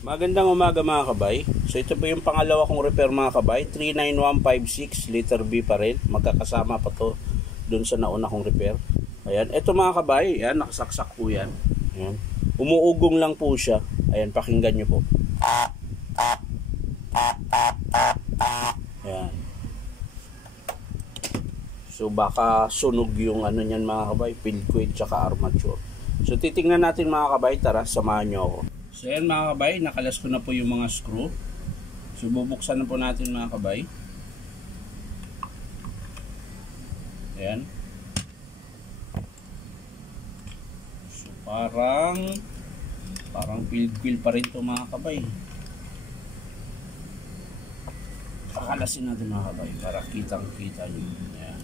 Magandang umaga mga kabay. So ito po yung pangalawa kong repair mga kabay. 39156 liter B pa rin. Magkakasama pa to dun sa nauna kong repair. Ayan. Ito mga kabay. Ayan. Nakasaksak po yan. Ayan. Umuugong lang po siya. Ayan. Pakinggan nyo po. Ayan. So baka sunog yung ano nyan mga kabay. Field coil tsaka armature. So titingnan natin mga kabay. Tara, samahan nyo ako. So yan mga kabay, nakalas ko na po yung mga screw. So bubuksan na po natin mga kabay. Ayan. So parang field coil pa rin to mga kabay. Pakalasin natin mga kabay para kitang kita nyo. Ayan.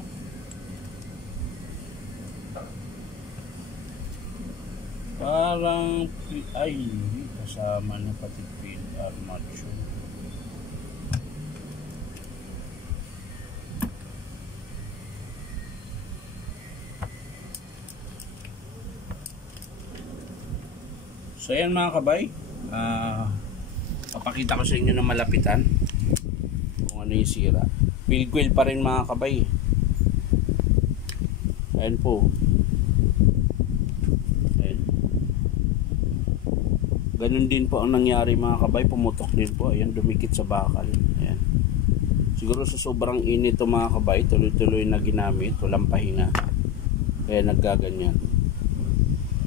Parang ay kasama na pati field armature. So yan mga kabay, papakita ko sa inyo na malapitan kung ano yung sira. Field coil pa rin mga kabay. Ayan po. Ganun din po ang nangyari mga kabay, pumutok din po. Ayan, dumikit sa bakal. Ayan. Siguro sa sobrang init ito mga kabay, tuloy-tuloy na ginamit, walang pahinga. Kaya naggaganyan.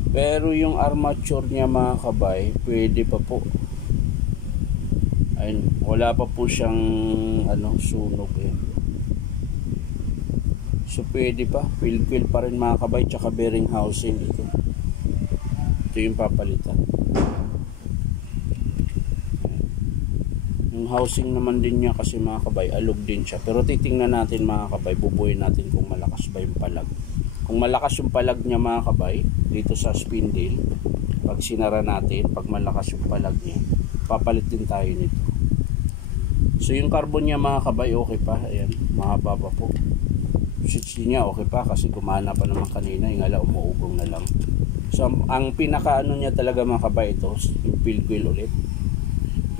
Pero yung armature niya mga kabay, pwede pa po. Ayan, wala pa po siyang sunog. Ayan. So pwede pa, field coil pa rin mga kabay, tsaka bearing housing ito. Ito yung papalitan. Housing naman din niya kasi mga kabay, alog din siya. Pero titingnan natin mga kabay, bubuhin natin kung malakas ba yung palag. Kung malakas yung palag niya mga kabay, dito sa spindle, pag sinara natin, pag malakas yung palag niya, papalit din tayo nito. So yung carbon niya mga kabay, okay pa. Ayan, mahaba pa po. Switch niya okay pa kasi gumana pa naman kanina, yung ala umuugong na lang. So ang pinaka niya talaga mga kabay, ito yung field coil ulit.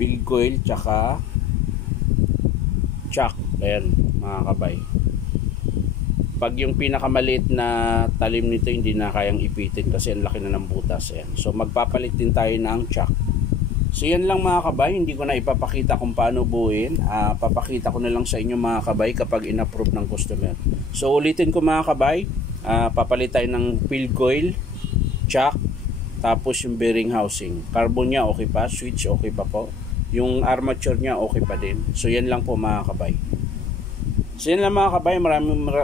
Field coil tsaka chuck. Ayan mga kabay, pag yung pinakamaliit na talim nito hindi na kayang ipitin kasi ang laki na ng butas. Ayan. So magpapalit din tayo ng chuck. So yan lang mga kabay, hindi ko na ipapakita kung paano buuin. Papakita ko na lang sa inyo mga kabay kapag in-approve ng customer. So ulitin ko mga kabay, papalit tayo ng field coil, chuck, tapos yung bearing housing. Carbon niya okay pa, switch okay pa po. Yung armature niya okay pa din. So yan lang po mga kabay. So yan lang mga kabay.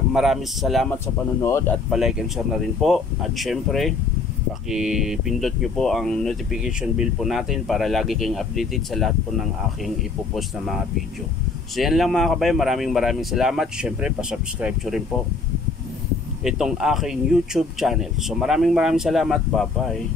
Maraming salamat sa panonood at palike and share na rin po. At syempre, pakipindot nyo po ang notification bell po natin para lagi kayong updated sa lahat po ng aking ipopost na mga video. So yan lang mga kabay. Maraming salamat. Syempre, pasubscribe nyo rin po itong aking YouTube channel. So maraming salamat. Bye bye.